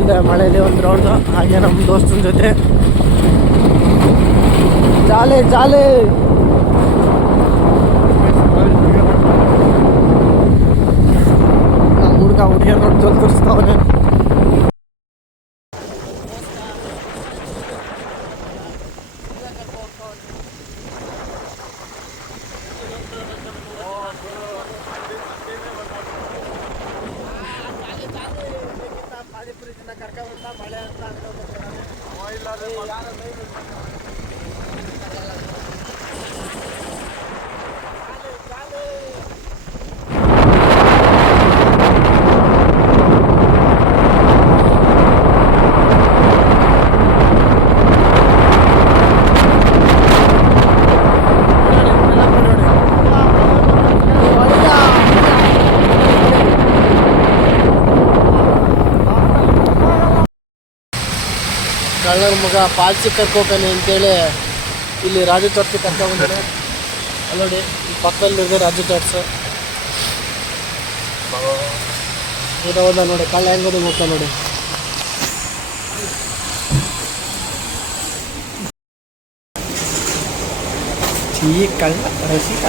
ಗೊತ್ತಿಲ್ಲದೆ ಮಳೆಯಲ್ಲಿ ಒಂದು ರೌಂಡು, ಹಾಗೆ ನಮ್ಮ ದೋಸ್ತನ ಜೊತೆ ಜಾಲೆ ಜಾಲೆ. ನಮ್ಮ ಹುಡುಗ ಹುಡುಗಿಯರ್ ನೋಡಿ ಜೊತೆ ತೋರಿಸ್ತಾವನೆ. ಕಳ್ಳನ ಮಗ ಪಾಲ್ಸಿ ಕರ್ಕೋತಾನೆ ಅಂತೇಳಿ ಇಲ್ಲಿ ರಾಜು ತೋಟಕ್ಕೆ ಕರ್ಕೊಂಡ್ಬಂದಾನೆ. ಅಲ್ಲಿ ನೋಡಿ, ಈ ಪಕ್ಕದಲ್ಲಿದೆ ರಾಜು ತೋಟಸು. ಹೋದ ನೋಡಿ ಕಳ್ಳ ಹೆಂಗೋದು ಹೋಗ್ತಾ ನೋಡಿ. ಈ ಕಳ್ಳ ರಸಿಕ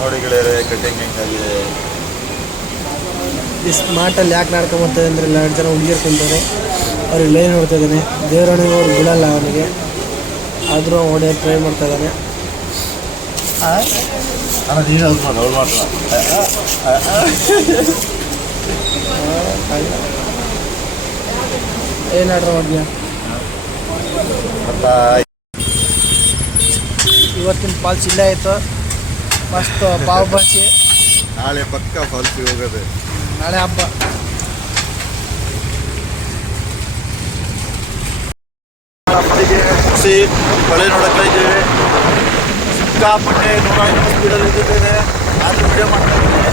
ನೋಡಿ ಗೆಳೆಯರೆ, ಕಟ್ಟಿಂಗ್ ಹೆಂಗಾಗಿದೆ. ಈ ಸ್ಮಾರ್ಟಲ್ಲಿ ಯಾಕೆ ನಾಡ್ಕೊಂಬರ್ತದೆ ಅಂದರೆ 2 ಜನ ಹುಡುಗಿಯರು ಕುಂತವ್ರೆ, ಅವ್ರಿಗೆ ಲೈನ್ ಹೊಡ್ತಾ ಇದ್ದಾನೆ. ದೇವರಣಿಗೆ ಅವ್ರು ಬಿಡಲ್ಲ ಅವನಿಗೆ, ಆದರೂ ಹೊಡೆಯೋದು ಟ್ರೈ ಮಾಡ್ತಾ ಇದ್ದಾನೆ. ಏನು ಆರ್ಡ್ರ್ ಮಾಡಿದ್ಯಾ? ಇವತ್ತಿನ ಪಾಲ್ಸ್ ಇಲ್ಲೇ ಆಯಿತು. ಮಸ್ತ್ ಪಾವ್ ಭಾಜಿ. ನಾಳೆ ಪಕ್ಕ ಫಾಲ್ಸಿಗೆ ಹೋಗೋದು. ನಾಳೆ ಹಬ್ಬ. ಮುಗಿಸಿ ಮಳೆ ನೋಡಕ್ತಾ ಇದ್ದೇವೆ. ಸಿಕ್ಕಾಪಟ್ಟೆ 150 ಸ್ಪೀಡಲ್ಲಿ ಇದ್ದೇನೆ. ಆದರೂ ವಿಡಿಯೋ ಮಾಡ್ತಾ ಇದ್ದೇನೆ.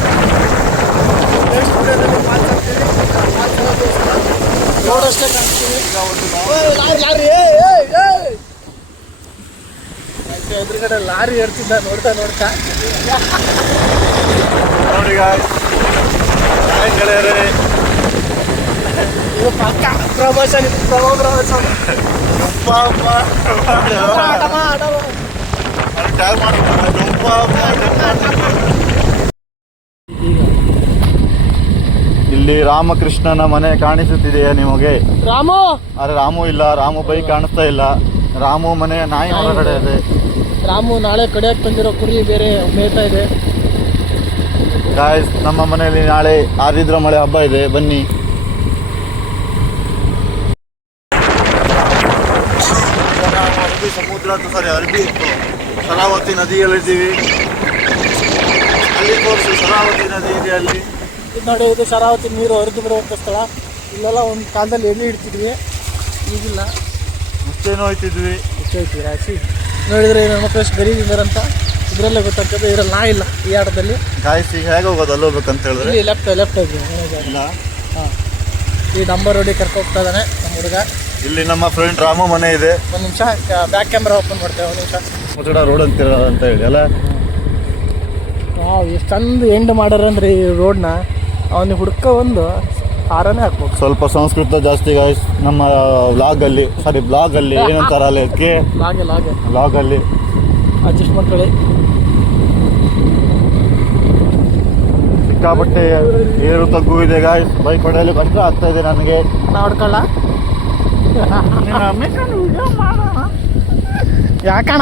ನೋಡೋಷ್ಟೇ ಕಾಣ್ತೀವಿ. ಎದುರುಗಡೆ ಲಾರಿ ಎಡ್ತಿದ್ದ ನೋಡ್ತಾ ನೋಡ್ತಾ. ನೋಡಿ ಗೆಳೆಯರೆ, ಇದು ಪಕ್ಕ ಪ್ರಮೋಷನ್ ಇದು. ಪ್ರಮೋಷನ್ ಇಲ್ಲಿ ರಾಮಕೃಷ್ಣನ ಮನೆ ಕಾಣಿಸುತ್ತಿದೆಯಾ ನಿಮಗೆ? ರಾಮು ಅರೆ ರಾಮು ಇಲ್ಲ, ರಾಮು ಬೈಕ್ ಕಾಣಿಸ್ತಾ ಇಲ್ಲ. ರಾಮು ಮನೆ ನಾಯಿ ಹೊರಗಡೆ ಇದೆ. ರಾಮು ನಾಳೆ ಕಡಿಯಕ್ಕೆ ಬಂದಿರೋ ಕುರಿ ಬೇರೆ ಮೇಯ್ತಾ ಇದೆ. ಗಾಯ್ಸ್, ನಮ್ಮ ಮನೆಯಲ್ಲಿ ನಾಳೆ ಆದಿದ್ರ ಮಳೆ ಹಬ್ಬ ಇದೆ, ಬನ್ನಿ. ಅರಬ್ಬಿ ಸಮುದ್ರ ಸಾರಿ ಅರಬ್ಬಿ ಶರಾವತಿ ನದಿಯಲ್ಲಿದ್ದೀವಿ. ಅಲ್ಲಿ ತೋರಿಸಿ, ಶರಾವತಿ ನದಿ ಇದೆ ಅಲ್ಲಿ. ಇದು ನೋಡಿ, ಇದು ಶರಾವತಿ ನೀರು ಹರಿದು ಬಿಡುವಂಥ ಸ್ಥಳ. ಇಲ್ಲೆಲ್ಲ ಒಂದು ಕಾಲದಲ್ಲಿ ಎಣ್ಣೆ ಇಡ್ತಿದ್ವಿ, ಈಗಿಲ್ಲ. ಮುಂಚೆನೂ ಹೋಯ್ತಿದ್ವಿ. ಮುಚ್ಚೈತಿ ರಾಶಿ ನೋಡಿದರೆ ನಮ್ಮ ಮಕ್ಕಳು ಎಷ್ಟು ಗರೀಬಿದ್ದಾರಂತ ಇದರಲ್ಲೇ ಗೊತ್ತಾಗ್ತದೆ. ಇದರಲ್ಲಿ ನಾ ಇಲ್ಲ ಈ ಆಟದಲ್ಲಿ. ಗಾಯ್ಸ್, ಈಗ ಹೇಗೆ ಹೋಗೋದು? ಅಲ್ಲಿ ಹೋಗ್ಬೇಕಂತ ಹೇಳಿದ್ರೆ ಇಲ್ಲಿ ಲೆಫ್ಟ್ ಇದ್ವಿ. ಇಲ್ಲ. ಹಾಂ, ಈ ನಂಬರ್ ರೋಡಿಗೆ ಕರ್ಕೋಗ್ತಾ ಇದ್ದಾನೆ ನಮ್ಮ ಹುಡುಗ. ಇಲ್ಲಿ ನಮ್ಮ ಫ್ರೆಂಡ್ ರಾಮು ಮನೆ ಇದೆ. ಒಂದು ನಿಮಿಷ ಬ್ಯಾಕ್ ಕ್ಯಾಮ್ರಾ ಓಪನ್ ಮಾಡ್ತೇವೆ. ಒಂದು ನಿಮಿಷ. ಮುಚ್ಚಡ ರೋಡ್ ಅಂತೀರ ಅಂತ ಹೇಳಿ ಅಲ್ಲ. ಎಷ್ಟು ಚಂದ ಎಂಡ್ ಮಾಡ್ಯಾರಂದ್ರೆ ಈ ರೋಡ್ನ. ಅವನಿಗೆ ಹುಡ್ಕ ಒಂದು ಹಾರನೇ ಹಾಕ್ಬೇಕು. ಸ್ವಲ್ಪ ಸಂಸ್ಕೃತ ಜಾಸ್ತಿ ಗಾಯ್ಸ್ ನಮ್ಮ ಬ್ಲಾಗಲ್ಲಿ ಏನಂತಾರಲ್ಲ ಅದಕ್ಕೆ, ಬ್ಲಾಗಲ್ಲಿ ಅಡ್ಜಸ್ಟ್ ಮಾಡ್ಕೊಳ್ಳಿ. ಸಿಕ್ಕಾಪಟ್ಟೆ ಏರು ತಗ್ಗು ಇದೆ ಗಾಯ್ಸ್. ಬೈಕ್ ಹೊಡೆಯಲು ಕಷ್ಟ ಆಗ್ತಾ ಇದೆ ನನಗೆ. ನಾ ಹೊಡ್ಕೊಳ್ಳ ಯಾಕಣ